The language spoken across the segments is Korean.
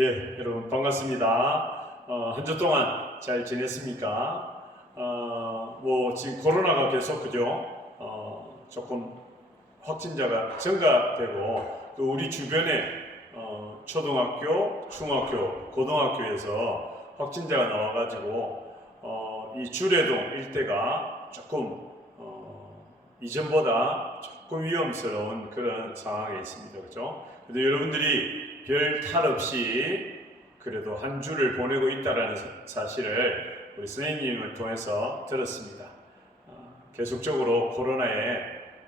예, 여러분 반갑습니다. 한 주 동안 잘 지냈습니까? 지금 코로나가 계속 조금 확진자가 증가되고 또 우리 주변에 초등학교, 중학교, 고등학교에서 확진자가 나와가지고 이 주례동 일대가 조금 이전보다 조금 위험스러운 그런 상황에 있습니다. 그렇죠? 그래도 여러분들이 별 탈 없이 그래도 한 주를 보내고 있다는 사실을 우리 선생님을 통해서 들었습니다. 계속적으로 코로나에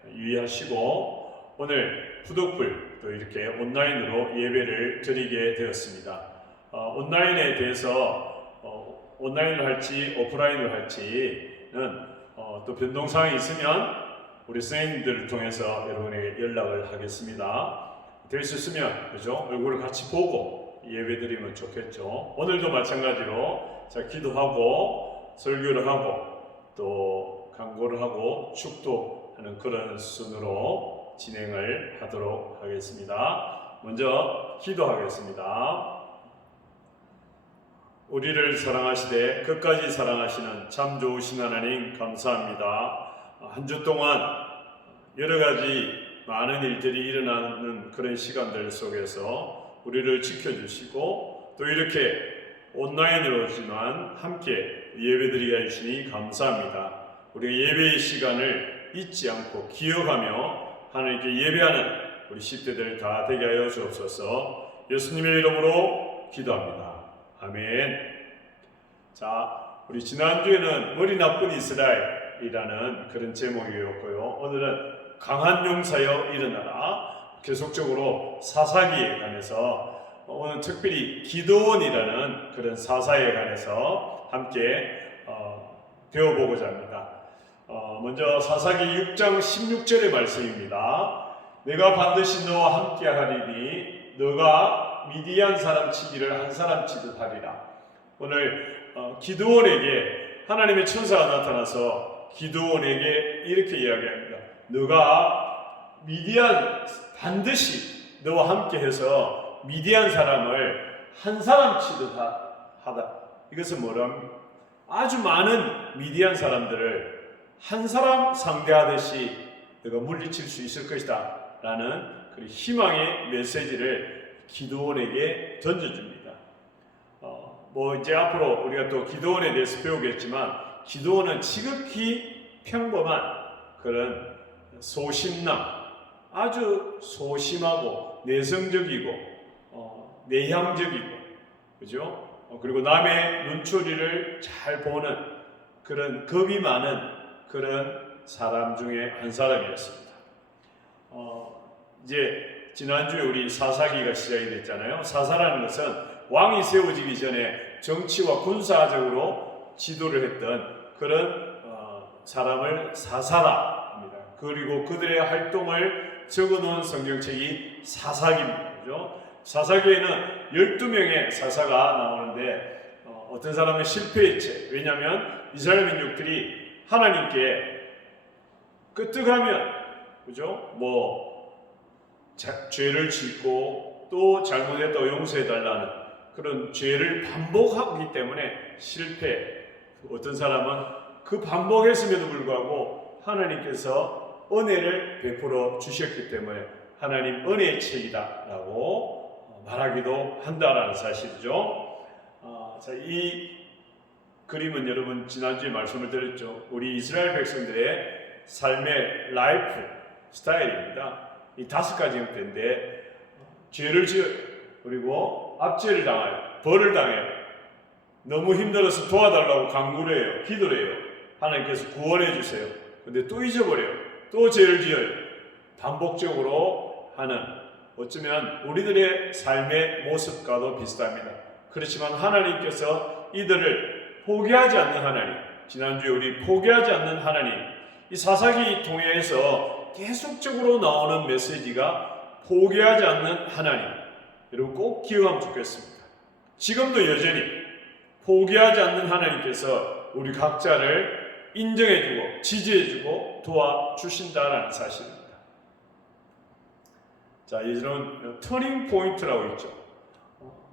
유의하시고 오늘 푸드풀 또 이렇게 온라인으로 예배를 드리게 되었습니다. 온라인에 대해서 온라인을 할지 오프라인을 할지는 또 변동사항이 있으면 우리 선생님들을 통해서 여러분에게 연락을 하겠습니다. 될 수 있으면 그죠? 얼굴을 같이 보고 예배드리면 좋겠죠. 오늘도 마찬가지로 기도하고 설교를 하고 또 강구를 하고 축도하는 그런 순으로 진행을 하도록 하겠습니다. 먼저 기도하겠습니다. 우리를 사랑하시되 끝까지 사랑하시는 참 좋으신 하나님 감사합니다. 한 주 동안 여러 가지 많은 일들이 일어나는 그런 시간들 속에서 우리를 지켜주시고 또 이렇게 온라인으로지만 함께 예배드리게 해주시니 감사합니다. 우리가 예배의 시간을 잊지 않고 기억하며 하나님께 예배하는 우리 10대들 다 되게 하여 주옵소서. 예수님의 이름으로 기도합니다. 아멘. 자, 우리 지난주에는 머리 나쁜 이스라엘이라는 그런 제목이었고요. 오늘은 강한 용사여 일어나라. 계속적으로 사사기에 관해서 오늘 특별히 기드온이라는 그런 사사에 관해서 함께 배워보고자 합니다. 먼저 사사기 6장 16절의 말씀입니다. 내가 반드시 너와 함께 하리니 너가 미디안 사람 치기를 한 사람 치듯 하리라. 오늘 기드온에게 하나님의 천사가 나타나서 기드온에게 이렇게 이야기합니다. 너가 반드시 너와 함께 해서 미디안 사람을 한 사람 치듯 하다. 이것은 뭐랍니까? 아주 많은 미디안 사람들을 한 사람 상대하듯이 너가 물리칠 수 있을 것이다 라는 그 희망의 메시지를 기드온에게 던져줍니다. 이제 앞으로 우리가 또 기드온에 대해서 배우겠지만 기드온은 지극히 평범한 그런 소심남, 아주 소심하고 내성적이고 내향적이고 그죠? 그리고 남의 눈초리를 잘 보는 그런 겁이 많은 그런 사람 중에 한 사람이었습니다. 이제 지난주에 우리 사사기가 시작이 됐잖아요. 사사라는 것은 왕이 세워지기 전에 정치와 군사적으로 지도를 했던 그런 사람을 사사라 합니다. 그리고 그들의 활동을 적어놓은 성경책이 사사기입니다. 그죠? 사사기에는 12명의 사사가 나오는데 어떤 사람은 실패했지. 왜냐하면 이스라엘 민족들이 하나님께 끄떡하면 그죠? 죄를 짓고 또 잘못했다고 용서해달라는 그런 죄를 반복하기 때문에 실패. 어떤 사람은 그 반복했음에도 불구하고 하나님께서 은혜를 베풀어 주셨기 때문에 하나님 은혜의 책이다 라고 말하기도 한다라는 사실이죠. 이 그림은 여러분 지난주에 말씀을 드렸죠. 우리 이스라엘 백성들의 삶의 라이프 스타일입니다. 이 5가지 형태인데 죄를 지어요. 그리고 압제를 당해요. 벌을 당해요. 너무 힘들어서 도와달라고 간구를 해요. 기도를 해요. 하나님께서 구원해 주세요. 근데 또 잊어버려요. 또 죄를 지어요. 반복적으로 하는 어쩌면 우리들의 삶의 모습과도 비슷합니다. 그렇지만 하나님께서 이들을 포기하지 않는 하나님, 지난주에 우리 포기하지 않는 하나님, 이 사사기 통해서 계속적으로 나오는 메시지가 포기하지 않는 하나님, 여러분 꼭 기억하면 좋겠습니다. 지금도 여전히 포기하지 않는 하나님께서 우리 각자를 인정해주고 지지해주고 도와주신다는 사실입니다. 자, 이제는 터닝 포인트라고 있죠.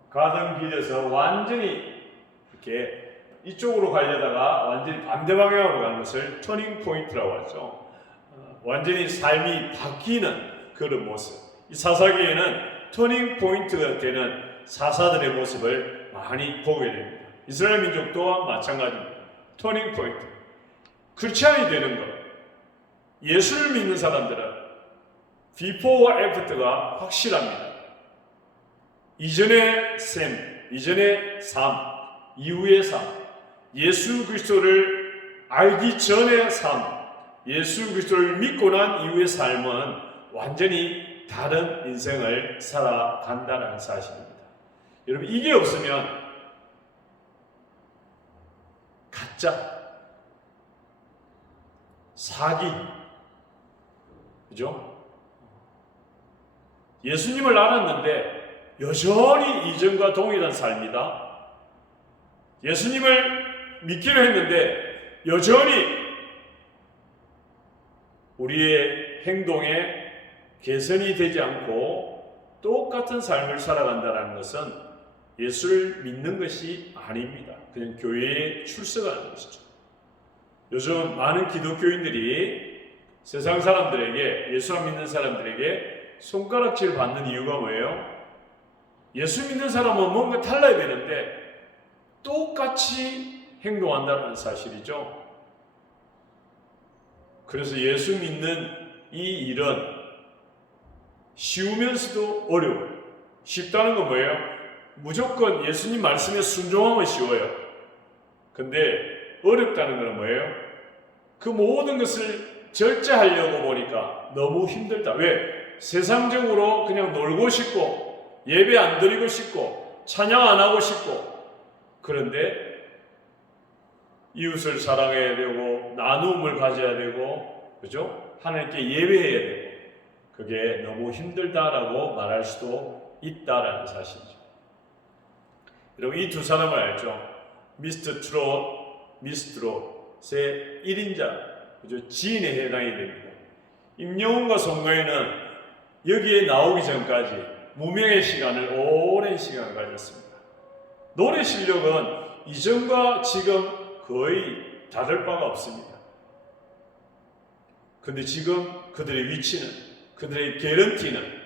가등 빌려서 완전히 이렇게 이쪽으로 가려다가 완전히 반대 방향으로 가는 것을 터닝 포인트라고 하죠. 완전히 삶이 바뀌는 그런 모습. 이 사사기에는 터닝 포인트가 되는 사사들의 모습을 많이 보게 됩니다. 이스라엘 민족 또한 마찬가지입니다. 터닝 포인트. 크리스찬이 되는 것. 예수를 믿는 사람들은 비포와 애프터가 확실합니다. 이전의 셈, 이전의 삶, 이후의 삶, 예수 그리스도를 알기 전의 삶, 예수 그리스도를 믿고 난 이후의 삶은 완전히 다른 인생을 살아간다는 사실입니다. 여러분, 이게 없으면 가짜, 사기, 그죠? 예수님을 알았는데 여전히 이전과 동일한 삶이다. 예수님을 믿기로 했는데 여전히 우리의 행동에 개선이 되지 않고 똑같은 삶을 살아간다는 것은 예수를 믿는 것이 아닙니다. 그냥 교회에 출석하는 것이죠. 요즘 많은 기독교인들이 세상 사람들에게, 예수 안 믿는 사람들에게 손가락질 받는 이유가 뭐예요? 예수 믿는 사람은 뭔가 달라야 되는데 똑같이 행동한다는 사실이죠. 그래서 예수 믿는 이 일은 쉬우면서도 어려워요. 쉽다는 건 뭐예요? 무조건 예수님 말씀에 순종하면 쉬워요. 근데 어렵다는 건 뭐예요? 그 모든 것을 절제하려고 보니까 너무 힘들다. 왜? 세상적으로 그냥 놀고 싶고 예배 안 드리고 싶고 찬양 안 하고 싶고, 그런데 이웃을 사랑해야 되고 나눔을 가져야 되고, 그죠? 하나님께 예배해야 되고, 그게 너무 힘들다라고 말할 수도 있다라는 사실이죠. 여러분, 이 두 사람을 알죠? 미스터 트롯, 미스 트롯의 1인자, 그죠? 지인에 해당이 됩니다. 임영웅과 송가인은 여기에 나오기 전까지 무명의 시간을 오랜 시간을 가졌습니다. 노래 실력은 이전과 지금 거의 다를 바가 없습니다. 근데 지금 그들의 위치는, 그들의 개런티는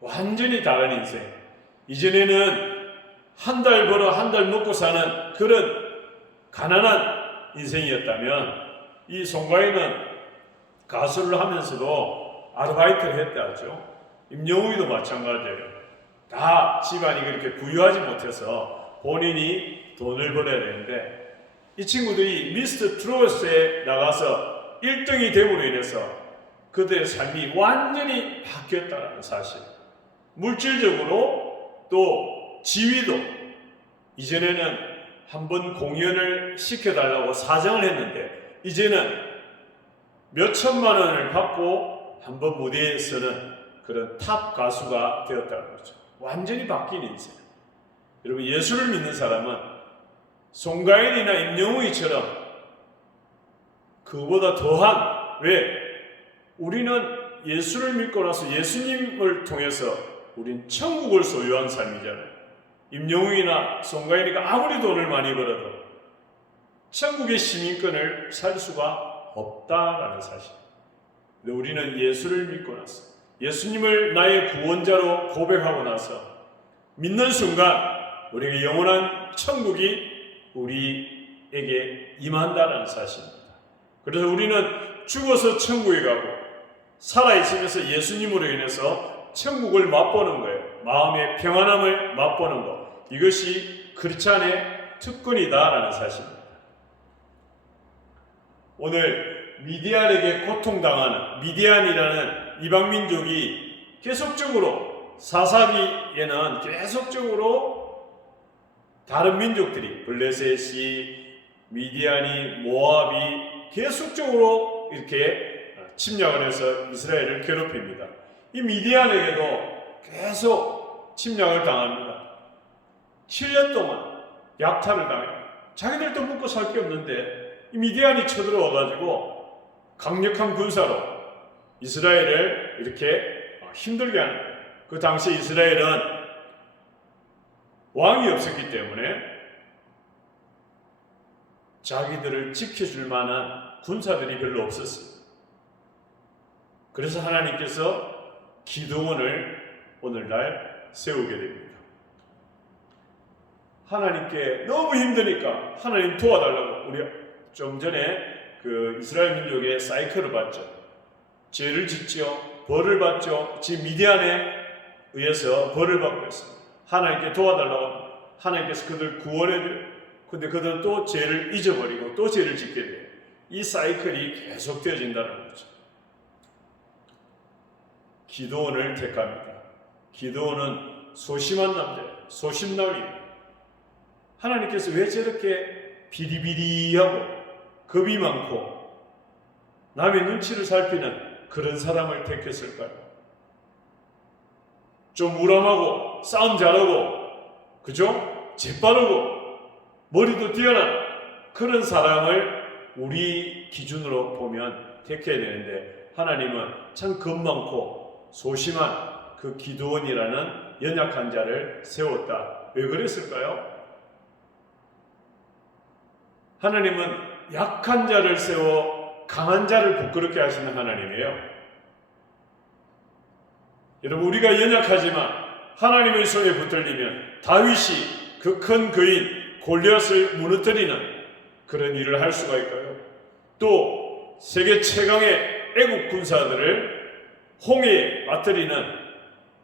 완전히 다른 인생. 이전에는 한 달 벌어 한 달 먹고 사는 그런 가난한 인생이었다면, 이 송가인은 가수를 하면서도 아르바이트를 했다 하죠. 임영웅이도 마찬가지예요. 다 집안이 그렇게 부유하지 못해서 본인이 돈을 벌어야 되는데, 이 친구들이 미스터 트롯에 나가서 1등이 됨으로 인해서 그들의 삶이 완전히 바뀌었다는 사실. 물질적으로 또 지위도, 이전에는 한번 공연을 시켜달라고 사정을 했는데 이제는 몇 천만 원을 받고 한번 무대에 서는 그런 탑 가수가 되었다는 거죠. 완전히 바뀐 인생. 여러분, 예수를 믿는 사람은 송가인이나 임영웅이처럼 그보다 더한, 왜? 우리는 예수를 믿고 나서 예수님을 통해서 우린 천국을 소유한 삶이잖아요. 임영웅이나 송가인이가 아무리 돈을 많이 벌어도 천국의 시민권을 살 수가 없다라는 사실. 근데 우리는 예수를 믿고 나서, 예수님을 나의 구원자로 고백하고 나서 믿는 순간 우리에게 영원한 천국이 우리에게 임한다는 사실입니다. 그래서 우리는 죽어서 천국에 가고 살아있으면서 예수님으로 인해서 천국을 맛보는 거예요. 마음의 평안함을 맛보는 것. 이것이 크리스찬의 특권이다라는 사실입니다. 오늘 미디안에게 고통당하는, 미디안이라는 이방민족이 계속적으로, 사사기에는 계속적으로 다른 민족들이, 블레셋이, 미디안이, 모압이 계속적으로 이렇게 침략을 해서 이스라엘을 괴롭힙니다. 이 미디안에게도 계속 침략을 당합니다. 7년 동안 약탈을 당해요. 자기들도 먹고 살 게 없는데 이 미디안이 쳐들어와가지고 강력한 군사로 이스라엘을 이렇게 힘들게 하는 거예요. 그 당시 이스라엘은 왕이 없었기 때문에 자기들을 지켜줄 만한 군사들이 별로 없었어요. 그래서 하나님께서 기드온을 오늘날 세우게 됩니다. 하나님께 너무 힘드니까 하나님 도와달라고. 우리 좀 전에 그 이스라엘 민족의 사이클을 봤죠. 죄를 짓죠. 벌을 받죠. 지금 미디안에 의해서 벌을 받고 있습니다. 하나님께 도와달라고 합니다. 하나님께서 그들을 구원해줘요. 근데 그들은 또 죄를 잊어버리고 또 죄를 짓게 돼요. 이 사이클이 계속되어진다는 거죠. 기드온을 택합니다. 기드온은 소심한 남자예요. 소심남이에요. 하나님께서 왜 저렇게 비리비리하고 겁이 많고 남의 눈치를 살피는 그런 사람을 택했을까요? 좀 무람하고 싸움 잘하고 그죠? 재빠르고 머리도 뛰어난 그런 사람을 우리 기준으로 보면 택해야 되는데 하나님은 참 겁 많고 소심한 그 기드온이라는 연약한 자를 세웠다. 왜 그랬을까요? 하나님은 약한 자를 세워 강한 자를 부끄럽게 하시는 하나님이에요. 여러분, 우리가 연약하지만 하나님의 손에 붙들리면 다윗이 그 큰 거인 골리앗을 무너뜨리는 그런 일을 할 수가 있고요. 또 세계 최강의 애국 군사들을 홍해에 빠뜨리는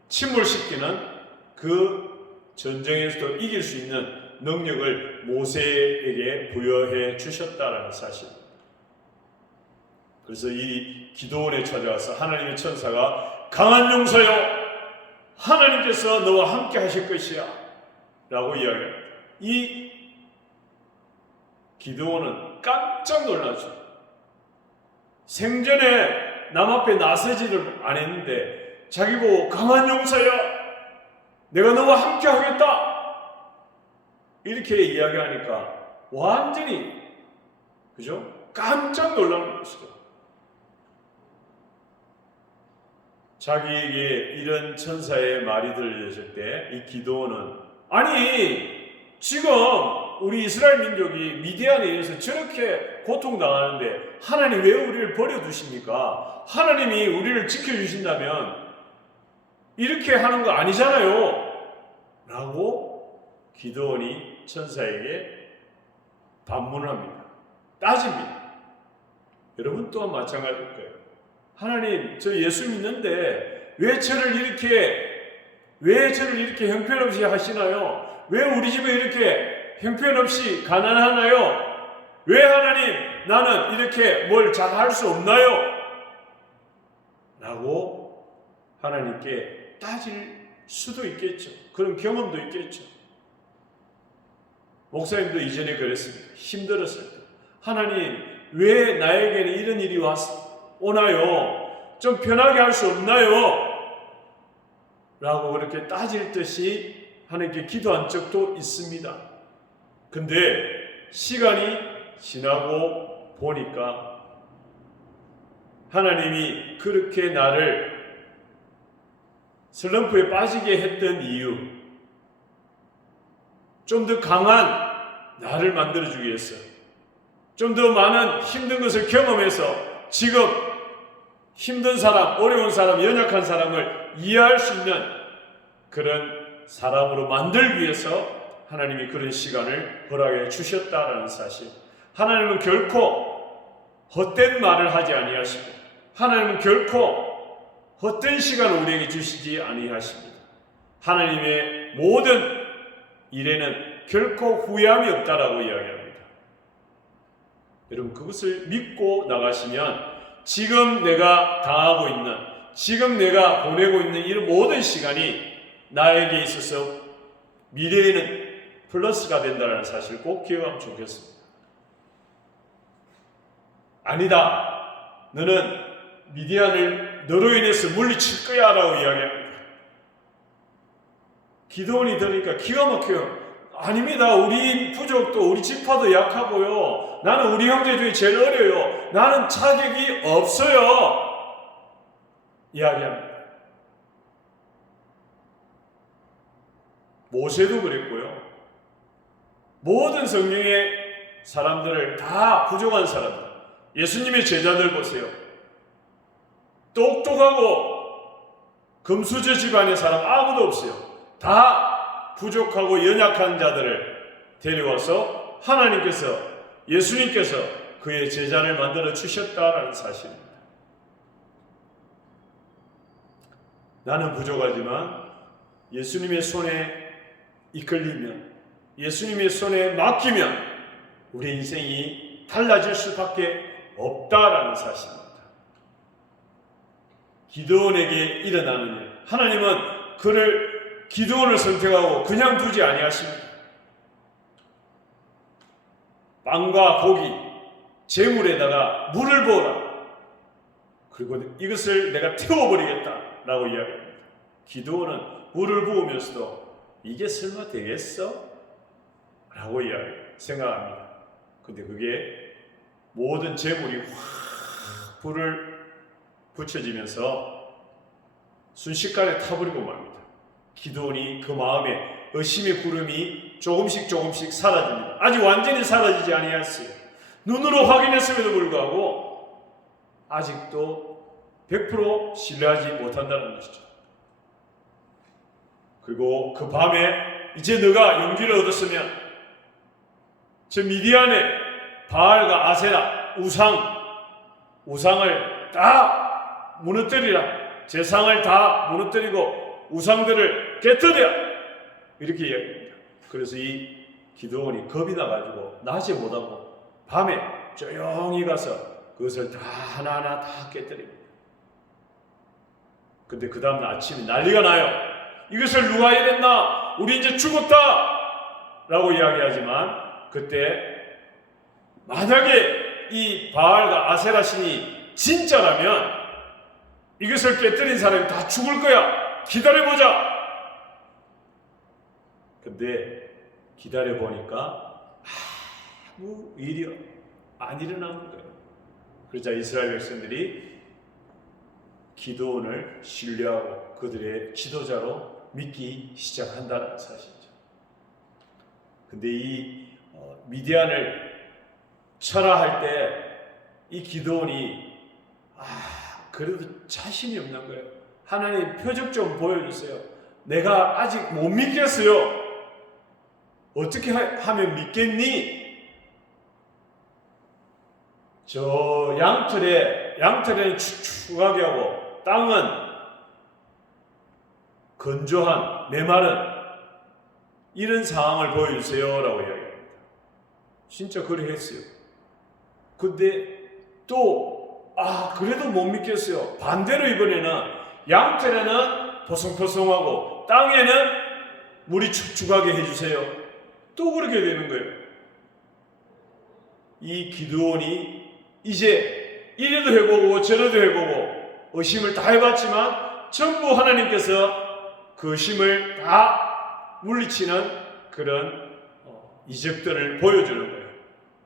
침몰시키는 그 전쟁에서도 이길 수 있는 능력을 모세에게 부여해 주셨다라는 사실. 그래서 이 기드온에 찾아와서 하나님의 천사가 강한 용사여 하나님께서 너와 함께 하실 것이야 라고 이야기합니다. 이 기드온은 깜짝 놀라죠. 생전에 남 앞에 나서지를 안 했는데 자기 보고 강한 용사야 내가 너와 함께 하겠다 이렇게 이야기하니까 완전히 그죠? 깜짝 놀라는 것이죠. 자기에게 이런 천사의 말이 들려졌을 때 이 기드온은 아니 지금 우리 이스라엘 민족이 미디안에 의해서 저렇게 고통당하는데 하나님 왜 우리를 버려두십니까? 하나님이 우리를 지켜주신다면 이렇게 하는 거 아니잖아요 라고 기드온이 천사에게 반문을 합니다. 따집니다. 여러분 또한 마찬가지일 거예요. 하나님 저 예수 믿는데 왜 저를 이렇게 형편없이 하시나요? 왜 우리 집에 이렇게 형편없이 가난하나요? 왜 하나님 나는 이렇게 뭘 잘 할 수 없나요? 라고 하나님께 따질 수도 있겠죠. 그런 경험도 있겠죠. 목사님도 이전에 그랬습니다. 힘들었을 때 하나님 왜 나에게는 이런 일이 오나요? 좀 편하게 할 수 없나요? 라고 그렇게 따질 듯이 하나님께 기도한 적도 있습니다. 근데 시간이 지나고 보니까 하나님이 그렇게 나를 슬럼프에 빠지게 했던 이유, 좀 더 강한 나를 만들어주기 위해서, 좀 더 많은 힘든 것을 경험해서 지금 힘든 사람, 어려운 사람, 연약한 사람을 이해할 수 있는 그런 사람으로 만들기 위해서 하나님이 그런 시간을 허락해 주셨다라는 사실. 하나님은 결코 헛된 말을 하지 아니하시고 하나님은 결코 헛된 시간을 우리에게 주시지 아니하십니다. 하나님의 모든 일에는 결코 후회함이 없다라고 이야기합니다. 여러분 그것을 믿고 나가시면 지금 내가 당하고 있는, 지금 내가 보내고 있는 이 모든 시간이 나에게 있어서 미래에는 플러스가 된다는 사실을 꼭 기억하면 좋겠습니다. 아니다. 너는 미디안을 너로 인해서 물리칠 거야 라고 이야기합니다. 기드온이 들으니까 기가 막혀요. 아닙니다. 우리 부족도 우리 지파도 약하고요. 나는 우리 형제 중에 제일 어려요. 나는 자격이 없어요. 이야기합니다. 모세도 그랬고요. 모든 성경의 사람들을 다 부족한 사람들, 예수님의 제자들 보세요. 똑똑하고 금수저 집안의 사람 아무도 없어요. 다 부족하고 연약한 자들을 데려와서 하나님께서, 예수님께서 그의 제자를 만들어 주셨다라는 사실입니다. 나는 부족하지만 예수님의 손에 이끌리면, 예수님의 손에 맡기면 우리 인생이 달라질 수밖에 없다라는 사실입니다. 기드온에게 일어나는 일, 하나님은 그를, 기드온을 선택하고 그냥 두지 아니하십니다. 빵과 고기, 재물에다가 물을 부어라. 그리고 이것을 내가 태워버리겠다라고 이야기합니다. 기드온은 물을 부으면서도 이게 설마 되겠어? 라고 생각합니다. 근데 그게 모든 재물이 확 불을 붙여지면서 순식간에 타버리고 맙니다. 기드온이 그 마음에 의심의 구름이 조금씩 사라집니다. 아직 완전히 사라지지 아니했어요. 눈으로 확인했음에도 불구하고 아직도 100% 신뢰하지 못한다는 것이죠. 그리고 그 밤에 이제 너가 용기를 얻었으면 저 미디안의 바알과 아세라 우상을 다 무너뜨리라. 제상을 다 무너뜨리고 우상들을 깨뜨려. 이렇게 이야기합니다. 그래서 이 기드온이 겁이 나가지고 낮에 못하고 밤에 조용히 가서 그것을 다 하나하나 다 깨뜨립니다. 근데 그 다음 아침에 난리가 나요. 이것을 누가 이랬나? 우리 이제 죽었다! 라고 이야기하지만 그때 만약에 이 바알과 아세라 신이 진짜라면 이것을 깨뜨린 사람이 다 죽을 거야. 기다려보자. 근데 기다려보니까 아무 일이 안 일어나는 거예요. 그러자 이스라엘 백성들이 기드온을 신뢰하고 그들의 지도자로 믿기 시작한다는 사실이죠. 근데 이 미디안을 철화할 때 이 기드온이 그래도 자신이 없는 거예요. 하나님 표적 좀 보여주세요. 내가 아직 못 믿겠어요. 어떻게 하면 믿겠니? 저 양털에는 축축하게 하고 땅은 건조한 메마른 이런 상황을 보여주세요 라고 이야기합니다. 진짜 그래 했어요. 근데 또 그래도 못 믿겠어요. 반대로 이번에는 양털에는 포송포송하고 땅에는 물이 축축하게 해주세요. 또 그렇게 되는 거예요. 이 기드온이 이제 이래도 해보고 저래도 해보고 의심을 다 해봤지만 전부 하나님께서 그 의심을 다 물리치는 그런 이적들을 보여주는 거예요.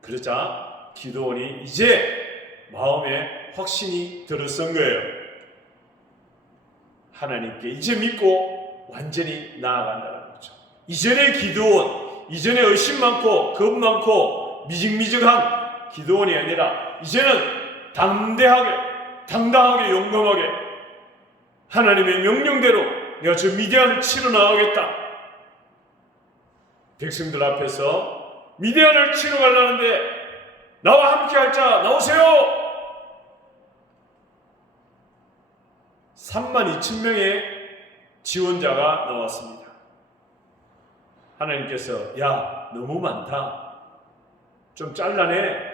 그러자 기드온이 이제 마음에 확신이 들어선 거예요. 하나님께 이제 믿고 완전히 나아간다는 거죠. 이전의 기드온, 이전에 의심 많고 겁 많고 미직미직한 기드온이 아니라 이제는 당당하게 용감하게 하나님의 명령대로 내가 저 미디안을 치러 나가겠다. 백성들 앞에서 미디안을 치러 가려는데 나와 함께 할 자 나오세요. 32,000명의 지원자가 나왔습니다. 하나님께서 야 너무 많다. 좀 잘라내.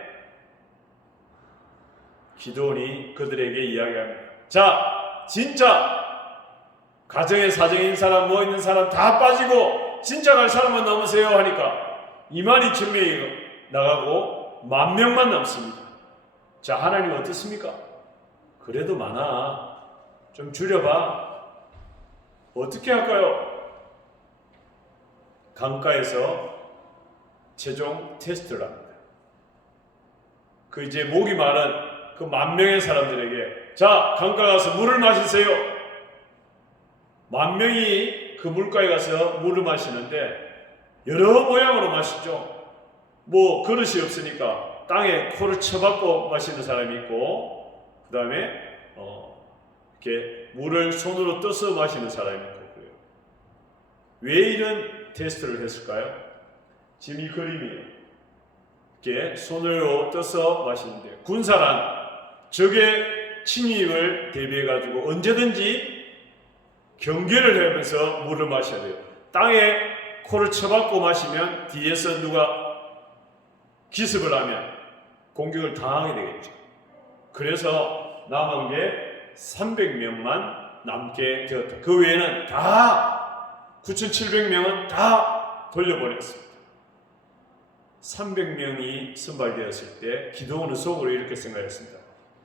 기드온이 그들에게 이야기합니다. 자 진짜 가정에 사정인 사람 뭐 있는 사람 다 빠지고 진짜 갈 사람만 남으세요 하니까 22,000명이 나가고 10,000명만 남습니다. 자 하나님 어떻습니까? 그래도 많아. 좀 줄여봐. 어떻게 할까요? 강가에서 최종 테스트를 합니다. 그 이제 목이 마른 그 10,000명의 사람들에게 자 강가 가서 물을 마시세요. 10,000명이 그 그 물가에 가서 물을 마시는데 여러 모양으로 마시죠. 뭐 그릇이 없으니까 땅에 코를 쳐박고 마시는 사람이 있고, 그 다음에 이렇게 물을 손으로 떠서 마시는 사람이 있고 그래요. 왜 이런 테스트를 했을까요? 지금 이 그림이에요. 이렇게 손으로 떠서 마시는데, 군사란 적의 침입을 대비해 가지고 언제든지 경계를 하면서 물을 마셔야 돼요. 땅에 코를 쳐박고 마시면 뒤에서 누가 기습을 하면 공격을 당하게 되겠죠. 그래서 남은 게 300명만 남게 되었다. 그 외에는 다 9,700명은 다 돌려보냈습니다. 300명이 선발되었을 때 기드온은 속으로 이렇게 생각했습니다.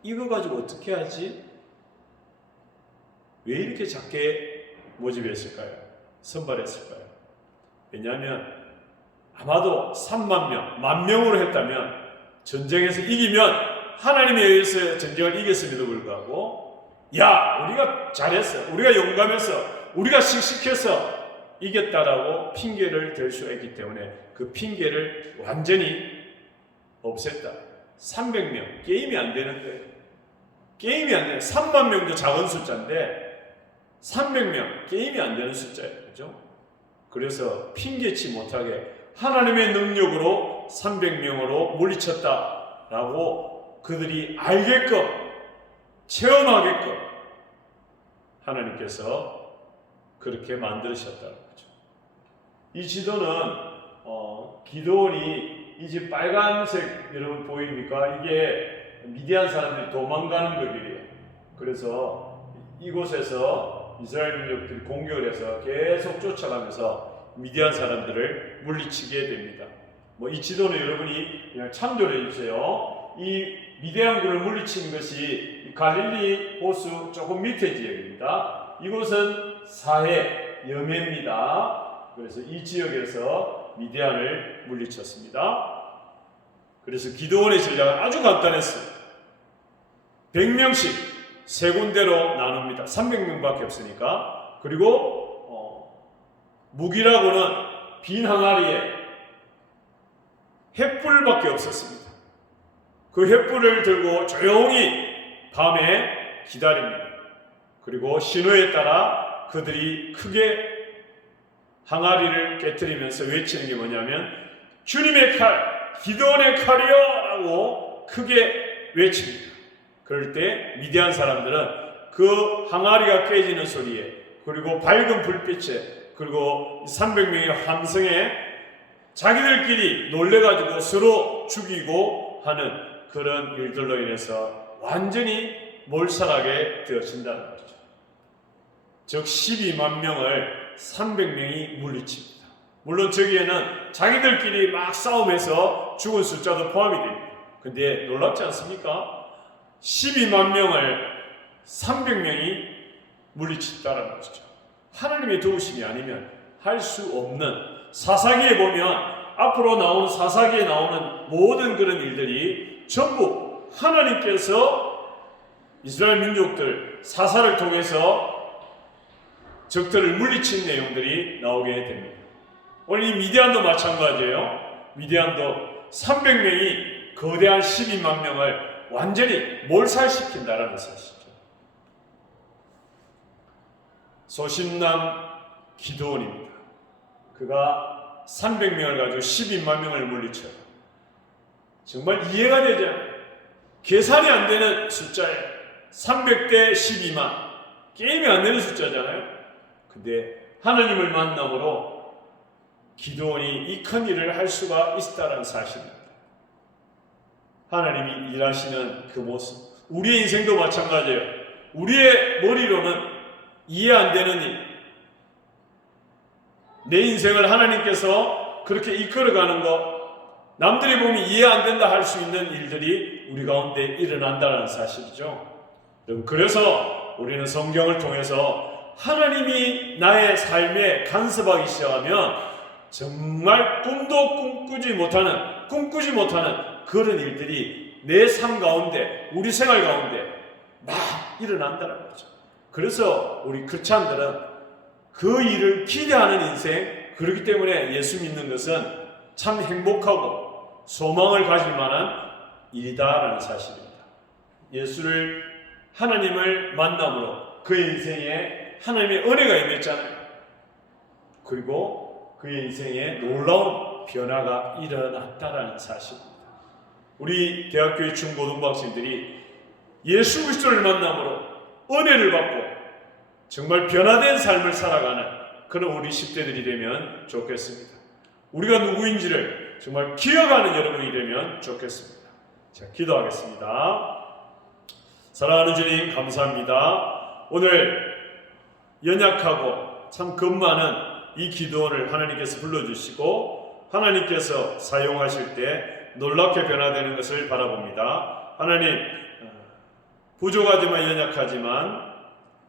이거 가지고 어떻게 하지? 왜 이렇게 작게 모집했을까요? 선발했을까요? 왜냐하면 아마도 3만 명, 10,000명으로 했다면 전쟁에서 이기면 하나님에 의해서 전쟁을 이겼음에도 불구하고, 야, 우리가 잘했어, 우리가 용감했어, 우리가 씩씩해서 이겼다라고 핑계를 댈 수가 있기 때문에 그 핑계를 완전히 없앴다. 300명, 게임이 안 되는 거예요. 게임이 안 되는, 3만 명도 작은 숫자인데 300명, 게임이 안 되는 숫자예요. 그죠? 그래서 핑계치 못하게 하나님의 능력으로 300명으로 물리쳤다라고 그들이 알게끔, 체험하게끔 하나님께서 그렇게 만드셨다는 거죠. 이 지도는 기드온이 이 집 빨간색 여러분 보입니까? 이게 미디안 사람들이 도망가는 그 길이에요. 그래서 이곳에서 이스라엘 민족들이 공격을 해서 계속 쫓아가면서 미디안 사람들을 물리치게 됩니다. 뭐 이 지도는 여러분이 그냥 참조를 해주세요. 이 미디안군을 물리친 것이 갈릴리 호수 조금 밑에 지역입니다. 이곳은 사해 여매입니다. 그래서 이 지역에서 미디안을 물리쳤습니다. 그래서 기드온의 전략은 아주 간단했어요. 100명씩 세 군데로 나눕니다. 300명밖에 없으니까. 그리고 무기라고는 빈 항아리에 횃불밖에 없었습니다. 그 횃불을 들고 조용히 밤에 기다립니다. 그리고 신호에 따라 그들이 크게 항아리를 깨뜨리면서 외치는 게 뭐냐면 주님의 칼, 기드온의 칼이요! 라고 크게 외칩니다. 그럴 때 미디안 사람들은 그 항아리가 깨지는 소리에, 그리고 밝은 불빛에, 그리고 300명의 함성에 자기들끼리 놀래가지고 서로 죽이고 하는 그런 일들로 인해서 완전히 몰살하게 되어진다는 거죠. 즉 12만 명을 300명이 물리칩니다. 물론 저기에는 자기들끼리 막 싸움해서 죽은 숫자도 포함이 됩니다. 근데 놀랍지 않습니까? 12만 명을 300명이 물리친다는 것이죠. 하나님의 도우심이 아니면 할 수 없는, 사사기에 보면 앞으로 나오는 사사기에 나오는 모든 그런 일들이 전부 하나님께서 이스라엘 민족들 사사를 통해서 적들을 물리친 내용들이 나오게 됩니다. 오늘 이 미디안도 마찬가지예요. 미디안도 300명이 거대한 12만 명을 완전히 몰살시킨다라는 사실이죠. 소심남 기드온입니다. 그가 300명을 가지고 12만 명을 물리쳐요. 정말 이해가 되지 않아요. 계산이 안 되는 숫자에 300대 12만, 게임이 안 되는 숫자잖아요. 근데 하나님을 만남으로 기드온이 이 큰 일을 할 수가 있다는 사실입니다. 하나님이 일하시는 그 모습, 우리의 인생도 마찬가지예요. 우리의 머리로는 이해 안 되는 일, 내 인생을 하나님께서 그렇게 이끌어가는 것, 남들이 보면 이해 안 된다 할 수 있는 일들이 우리 가운데 일어난다는 사실이죠. 그래서 우리는 성경을 통해서 하나님이 나의 삶에 간섭하기 시작하면 정말 꿈꾸지 못하는 그런 일들이 내 삶 가운데, 우리 생활 가운데 막 일어난다는 거죠. 그래서 우리 크리스찬들은 그 일을 기대하는 인생, 그렇기 때문에 예수 믿는 것은 참 행복하고 소망을 가질 만한 일이다라는 사실입니다. 예수를, 하나님을 만남으로 그의 인생에 하나님의 은혜가 임했잖아요. 그리고 그의 인생에 놀라운 변화가 일어났다라는 사실입니다. 우리 대학교의 중고등부 학생들이 예수 그리스도를 만남으로 은혜를 받고 정말 변화된 삶을 살아가는 그런 우리 10대들이 되면 좋겠습니다. 우리가 누구인지를 정말 기억하는 여러분이 되면 좋겠습니다. 자, 기도하겠습니다. 사랑하는 주님, 감사합니다. 오늘 연약하고 참 겁많은 이 기도원을 하나님께서 불러주시고 하나님께서 사용하실 때 놀랍게 변화되는 것을 바라봅니다. 하나님, 부족하지만 연약하지만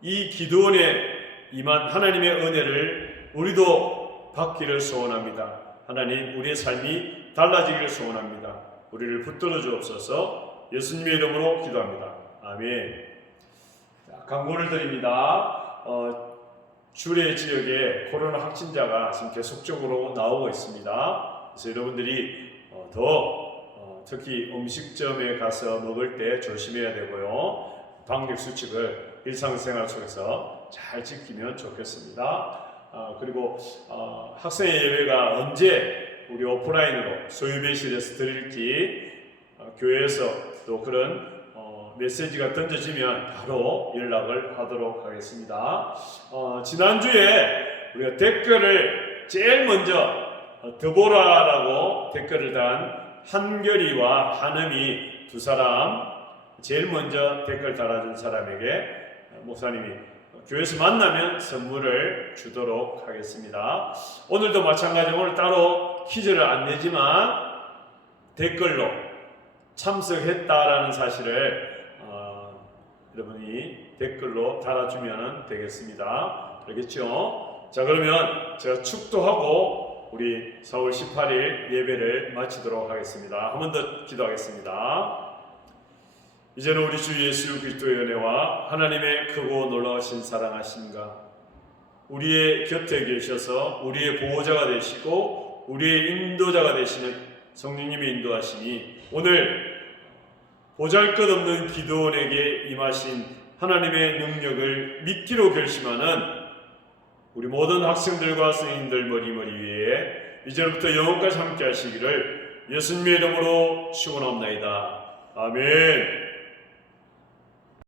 이 기도원에 임한 하나님의 은혜를 우리도 받기를 소원합니다. 하나님, 우리의 삶이 달라지기를 소원합니다. 우리를 붙들어 주옵소서. 예수님의 이름으로 기도합니다. 아멘. 자, 광고를 드립니다. 주례 지역에 코로나 확진자가 지금 계속적으로 나오고 있습니다. 그래서 여러분들이 특히 음식점에 가서 먹을 때 조심해야 되고요. 방역 수칙을 일상생활 속에서 잘 지키면 좋겠습니다. 그리고 학생의 예배가 언제 우리 오프라인으로 소유배실에서 드릴지 교회에서 또 그런 메시지가 던져지면 바로 연락을 하도록 하겠습니다. 지난주에 우리가 댓글을 제일 먼저 드보라라고 댓글을 단 한결이와 한음이 두 사람 제일 먼저 댓글 달아준 사람에게 목사님이 교회에서 만나면 선물을 주도록 하겠습니다. 오늘도 마찬가지로 오늘 따로 퀴즈를 안 내지만 댓글로 참석했다라는 사실을 여러분이 댓글로 달아주면 되겠습니다. 알겠죠? 자, 그러면 제가 축도하고 우리 4월 18일 예배를 마치도록 하겠습니다. 한 번 더 기도하겠습니다. 이제는 우리 주 예수 그리스도의 은혜와 하나님의 크고 놀라우신 사랑하심과 우리의 곁에 계셔서 우리의 보호자가 되시고 우리의 인도자가 되시는 성령님의 인도하심이 오늘 보잘것없는 기도원에게 임하신 하나님의 능력을 믿기로 결심하는 우리 모든 학생들과 선생님들 머리머리 위에 이제부터 영원까지 함께 하시기를 예수님의 이름으로 축원합니다. 아멘.